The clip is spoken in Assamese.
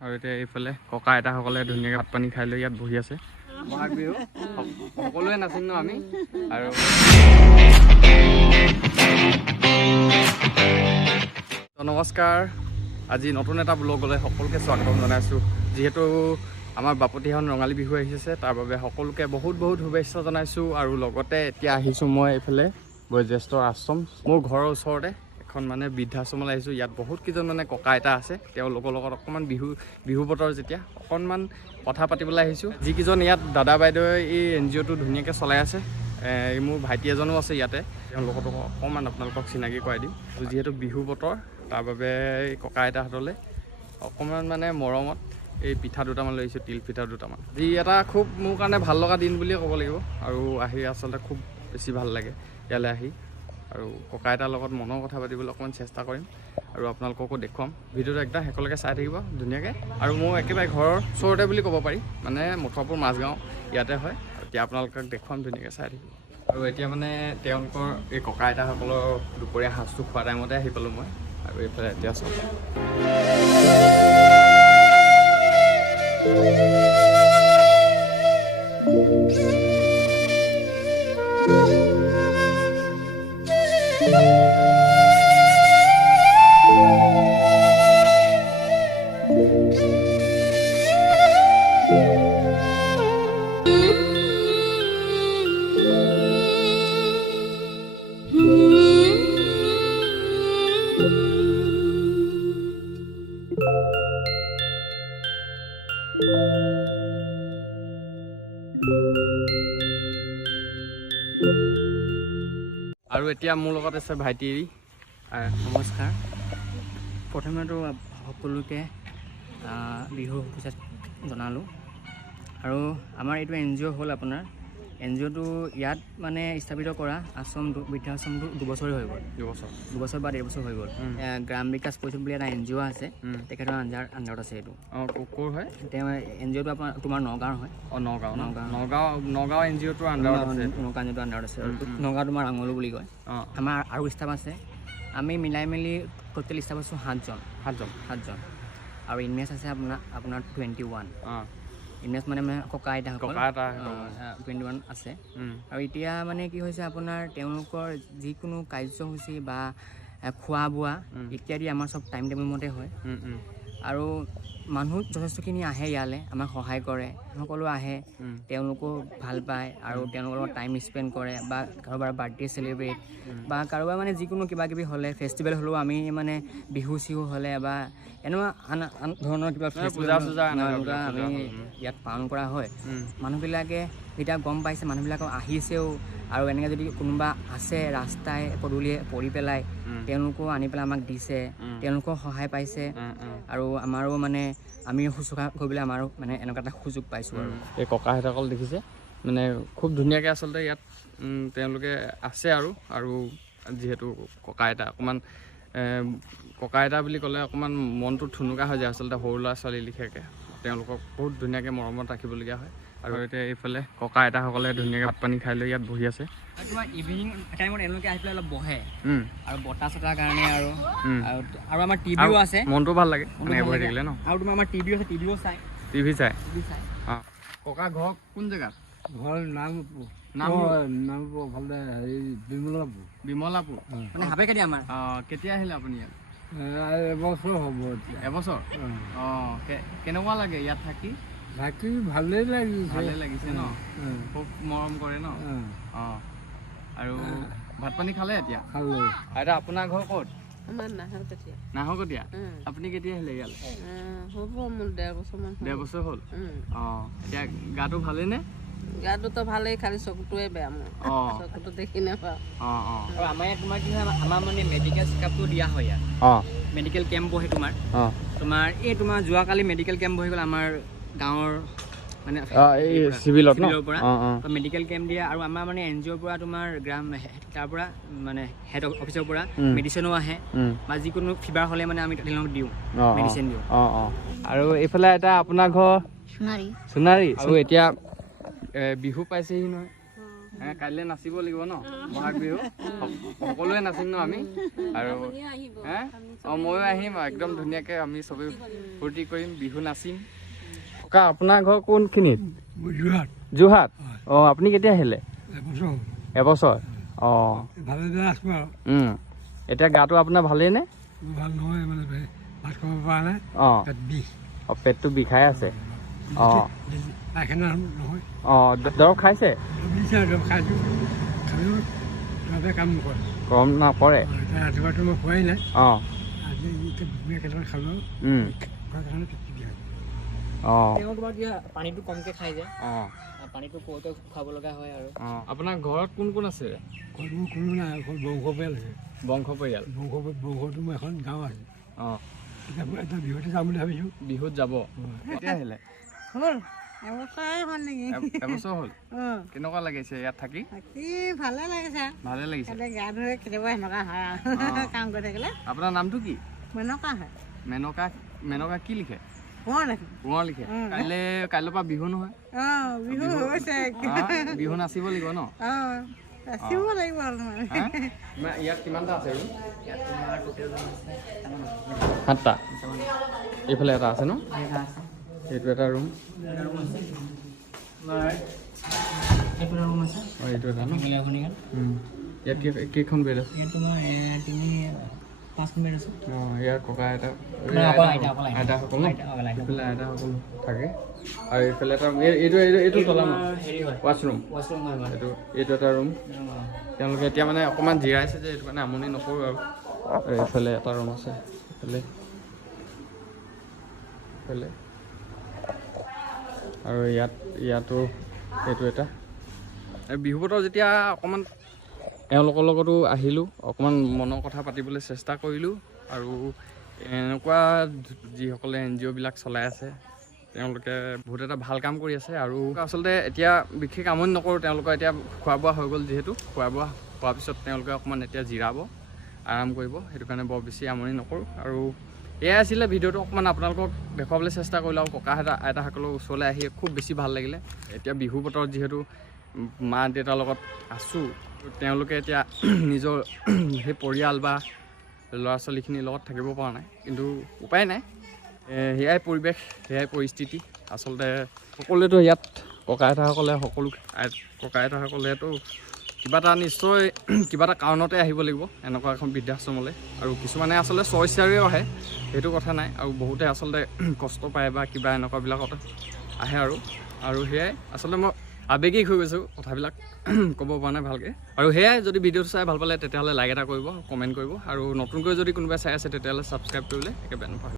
আৰু এতিয়া এইফালে ককা আইতাসকলে ধুনীয়াকৈ ভাত পানী খাই লৈ ইয়াত বহি আছে। বহাগ বিহু সকলোৱে নাচিম ন আমি। আৰু নমস্কাৰ, আজি নতুন এটা ব্লগলৈ সকলোকে স্বাগতম জনাইছোঁ। যিহেতু আমাৰ বাপতিসাহোন ৰঙালী বিহু আহিছে, তাৰ বাবে সকলোকে বহুত শুভেচ্ছা জনাইছোঁ। আৰু লগতে এতিয়া আহিছোঁ মই এইফালে বয়োজ্যেষ্ঠৰ আশ্ৰম, মোৰ ঘৰৰ ওচৰতে এখন মানে বৃদ্ধাশ্ৰমলৈ আহিছোঁ। ইয়াত বহুত কেইজন মানে ককা আইতা আছে, তেওঁলোকৰ লগত অকণমান বিহু বতৰ যেতিয়া অকণমান কথা পাতিবলৈ আহিছোঁ। যিকেইজন ইয়াত দাদা বাইদেৱে এই NGOটো ধুনীয়াকৈ চলাই আছে, মোৰ ভাইটি এজনো আছে ইয়াতে, তেওঁলোকতো অকণমান আপোনালোকক চিনাকি কৰাই দিম। যিহেতু বিহু বতৰ, তাৰ বাবে এই ককা আইতাহঁতলৈ অকণমান মানে মৰমত এই পিঠা দুটামান লৈ আহিছোঁ, তিল পিঠা দুটামান। যি এটা খুব মোৰ কাৰণে ভাল লগা দিন বুলিয়ে ক'ব লাগিব। আৰু আহি আচলতে খুব বেছি ভাল লাগে ইয়ালৈ আহি, আৰু ককা আইতাৰ লগত মনৰ কথা পাতিবলৈ অকণমান চেষ্টা কৰিম আৰু আপোনালোককো দেখুৱাম। ভিডিঅ'টো একদম শেষলৈকে চাই থাকিব ধুনীয়াকৈ। আৰু মোৰ একেবাৰে ঘৰৰ ওচৰতে বুলি ক'ব পাৰি, মানে মথুৰাপুৰ মাজগাঁও ইয়াতে হয়। এতিয়া আপোনালোকক দেখুৱাম, ধুনীয়াকৈ চাই থাকিব। আৰু এতিয়া মানে তেওঁলোকৰ এই ককা আইতাসকলৰ দুপৰীয়া সাঁজটো খোৱা টাইমতে আহি পালোঁ মই। আৰু এইফালে এতিয়া চাওক, আৰু এতিয়া মোৰ লগত আছে ভাইটি। নমস্কাৰ। প্ৰথমেতো সকলোকে বিহুৰ শুভেচ্ছা জনালোঁ। আৰু আমাৰ এইটো NGO হ'ল আপোনাৰ NGOটো ইয়াত মানে স্থাপিত কৰা বৃদ্ধাশ্ৰমটো 2 বছৰেই হৈ গ'ল। 2 বছৰ বা 1.5 বছৰ হৈ গ'ল। গ্ৰাম বিকাশ পৰিষদ বুলি এটা NGO আছে, তেখেতৰ আণ্ডাৰত আছে এইটো। ক'ৰ হয় তেওঁ NGOটো তোমাৰ নগাঁৱৰ হয়। নগাঁও NGOটোৰ আণ্ডাৰত আছে। নগাঁও NGOটোৰ আণ্ডাৰত আছে। নগাঁও তোমাৰ আঙুলো বুলি কয়। আমাৰ আৰু ষ্টাফ আছে, আমি মিলাই মেলি টোটেল ষ্টাফ আছোঁ 7জন। আৰু ইনভেষ্ট আছে আপোনাৰ 21। ইনভেষ্ট মানে ককা আইতাসকল 21 আছে। আৰু এতিয়া মানে কি হৈছে, আপোনাৰ তেওঁলোকৰ যিকোনো কাৰ্যসূচী বা খোৱা বোৱা ইত্যাদি আমাৰ চব টাইম টেবুল মতে হয়। আৰু মানুহ যথেষ্টখিনি আহে ইয়ালৈ, আমাক সহায় কৰে, সকলো আহে, তেওঁলোকো ভাল পায় আৰু তেওঁলোকৰ লগত টাইম স্পেণ্ড কৰে। বা কাৰোবাৰ বাৰ্থডে চেলিব্ৰেট বা কাৰোবাৰ মানে যিকোনো কিবা কিবি হ'লে, ফেষ্টিভেল হ'লেও আমি মানে বিহু চিহু হ'লে বা এনেকুৱা আন ধৰণৰ কিবা পূজা আমি ইয়াত পালন কৰা হয়। মানুহবিলাকে যেতিয়া গম পাইছে, মানুহবিলাকক আহিছেও। আৰু এনেকৈ যদি কোনোবা আছে ৰাস্তাই পদূলিয়ে পৰি পেলাই, তেওঁলোকো আনি পেলাই আমাক দিছে, তেওঁলোকেও সহায় পাইছে। আৰু আমাৰো মানে আমি শুশ্ৰূষা কৰিবলৈ আমাৰো মানে এনেকুৱা এটা সুযোগ পাইছোঁ। আৰু এই ককা আইতাসকল দেখিছে মানে খুব ধুনীয়াকৈ আচলতে ইয়াত তেওঁলোকে আছে। আৰু যিহেতু ককা আইতা অকণমান ককা আইতা বুলি ক'লে অকণমান মনটো ঠুনুকা হৈ যায় আচলতে, সৰু ল'ৰা ছোৱালী লিখিয়াকৈ তেওঁলোকক বহুত ধুনীয়াকৈ মৰমত ৰাখিবলগীয়া হয়। আৰু এতিয়া এইফালে ককা আইতাসকলে ধুনীয়াকৈ ভাত পানী খাই লৈ ইয়াত বহি আছে। তোমাৰ ইভিনিং টাইমত এওঁলোকে আহি পেলাই অলপ বহে আৰু বতাহ চতাৰ কাৰণে। আৰু আমাৰ টিভিও আছে, মনটো ভাল লাগে এনেকৈ বহি থাকিলে ন। আৰু তোমাৰ আমাৰ টিভিও আছে, টিভি চাই। অঁ, ককা ঘৰ কোন জেগাত? ঘৰ নামপুৰ ফালে হেৰি বিমলাপুৰ মানে হাপেখাটি আমাৰ। কেতিয়া আহিলে আপুনি ইয়াত? এবছৰ হ'ব এতিয়া। এবছৰ? অঁ, কেনেকুৱা লাগে ইয়াত থাকি? ভালেই লাগিছে ন? খুব মৰম কৰে ন? অঁ, আৰু ভাত পানী খালে এতিয়া? খালোঁ। আইতা আপোনাৰ ঘৰ ক'ত? আমাৰ নাহৰকটীয়া। আপুনি কেতিয়া আহিলে ইয়ালৈ? হ'ব মোৰ 1.5 বছৰমান। 1.5 বছৰ হ'ল? অঁ, এতিয়া গাটো ভালেই নে? গাটোতো ভালেই, খালি চকুটোৱে বেয়া মোৰ। চকুটো দেখি নাপাওঁ। আৰু আমাৰ ইয়াত তোমাৰ কি হয়, আমাৰ মানে মেডিকেল চেকআপটো দিয়া হয় ইয়াত। মেডিকেল কেম্প বহে তোমাৰ যোৱাকালি মেডিকেল কেম্প বহি গ'ল আমাৰ গাঁৱৰ মানে চিভিলৰ পৰা মেডিকেল কেম্প দিয়ে। আৰু আমাৰ মানে NGOৰ পৰা তোমাৰ তাৰ পৰা মানে হেড অফিচৰ পৰা মেডিচিনো আহে, বা যিকোনো ফিভাৰ হ'লে মানে আমি তেওঁলোকক দিওঁ, মেডিচিন দিওঁ। আৰু এইফালে এটা আপোনাৰ ঘৰ সোণাৰী। আৰু এতিয়া বিহু পাইছেহি নহয়, কাইলৈ নাচিব লাগিব ন বহাগ বিহু সকলোৱে নাচিম ন আমি আৰু ময়ো আহিম একদম ধুনীয়াকৈ আমি চবেই ফূৰ্তি কৰিম বিহু নাচিম ককা আপোনাৰ ঘৰ কোনখিনিত যোৰহাট আপুনি কেতিয়া আহিলে এবছৰ ভালে আছোঁ আৰু এতিয়া গাটো আপোনাৰ ভালেই নে ভাল নহয় মানে ভাত খাব পৰা নাই পেট বিষ পেটটো বিষাই আছে পায়খানা নহয় দৰৱ খাইছে খাইছোঁ খালেও দৰৱে কাম নকৰে গৰম নপৰে ৰাতিপুৱাটো মই খোৱাই নাই অঁ আজি কেইটামান খালোঁ কাৰণে পেট বিষ তেওঁ তোমাৰ কিয় পানীটো কমকৈ খাই যায় পানীটো কওঁতে খুৱাব লগা হয় আৰু আপোনাৰ ঘৰত কোন কোন আছে ঘৰটো কোনো নাই এখন বংশ পৰিয়াল আছে বংশ পৰিয়াল বংশটো মোৰ এখন গাঁও আছে এটা বিহুতে যাম বুলি ভাবিছোঁ বিহুত যাব কেতিয়া আহিলে হ'ল এবছৰে হ'ল নেকি এবছৰ হ'ল কেনেকুৱা লাগিছে ইয়াত থাকি ভালে লাগিছে ভালে লাগিছে গা ধুই কেতিয়াবা সেনেকুৱা হয় আৰু কাম কৰি থাকিলে আপোনাৰ নামটো কি মেনকা হয় মেনকা কি লিখে কোঁৱৰ লিখে কাইলৈৰ পৰা বিহু নহয় বিহু হৈছে বিহু নাচিব লাগিব ন নাচিব লাগিব ইয়াত কিমানটা আছে সাতটা এইফালে এটা আছে ন এইটো এটা ৰুম এইটো এটা ন ইয়াত কেইখন বেড আছে ইয়াৰ ককা আইতা আইতাসকল এইফালে আইতাসকল থাকে আৰু এইফালে এটা এইটো তলাম ৱাছৰুম এইটো এটা ৰুম তেওঁলোকে এতিয়া মানে অকণমান জিৰাইছে যে এইটো কাৰণে আমনি নকৰোঁ আৰু এইফালে এটা ৰুম আছে এইফালে আৰু ইয়াতো এইটো এটা বিহু বতৰ যেতিয়া অকণমান এওঁলোকৰ লগতো আহিলোঁ অকণমান মনৰ কথা পাতিবলৈ চেষ্টা কৰিলোঁ আৰু এনেকুৱা যিসকলে NGO বিলাক চলাই আছে তেওঁলোকে বহুত এটা ভাল কাম কৰি আছে আৰু আচলতে এতিয়া বিশেষ আমনি নকৰোঁ তেওঁলোকৰ এতিয়া খোৱা বোৱা হৈ গ'ল যিহেতু খোৱা বোৱা হোৱাৰ পিছত তেওঁলোকে অকণমান এতিয়া জিৰাব আৰাম কৰিব সেইটো কাৰণে বৰ বেছি আমনি নকৰোঁ আৰু এয়াই আছিলে ভিডিঅ'টো অকণমান আপোনালোকক দেখুৱাবলৈ চেষ্টা কৰিলোঁ আৰু ককা আইতাসকলৰ ওচৰলৈ আহি খুব বেছি ভাল লাগিলে এতিয়া বিহু বতৰত যিহেতু মা দেউতাৰ লগত আছোঁ তেওঁলোকে এতিয়া নিজৰ সেই পৰিয়াল বা ল'ৰা ছোৱালীখিনিৰ লগত থাকিব পৰা নাই কিন্তু উপায় নাই সেয়াই পৰিৱেশ সেয়াই পৰিস্থিতি আচলতে সকলোৱেতো ইয়াত ককা আইতাসকলেতো কিবা এটা নিশ্চয় কিবা এটা কাৰণতে আহিব লাগিব এনেকুৱা এখন বৃদ্ধাশ্ৰমলৈ আৰু কিছুমানে আচলতে স্বইচ্ছাৰেও আহে সেইটো কথা নাই আৰু বহুতে আচলতে কষ্ট পায় বা কিবা এনেকুৱাবিলাকত আহে আৰু সেয়াই আচলতে মই আৱেগিক হৈ গৈছোঁ কথাবিলাক ক'ব পৰা নাই ভালকৈ আৰু সেয়াই যদি ভিডিঅ'টো চাই ভাল পালে তেতিয়াহ'লে লাইক এটা কৰিব কমেণ্ট কৰিব আৰু নতুনকৈ যদি কোনোবাই চাই আছে তেতিয়াহ'লে ছাবস্ক্ৰাইব কৰিবলৈ একেবাৰে নাপাহৰিব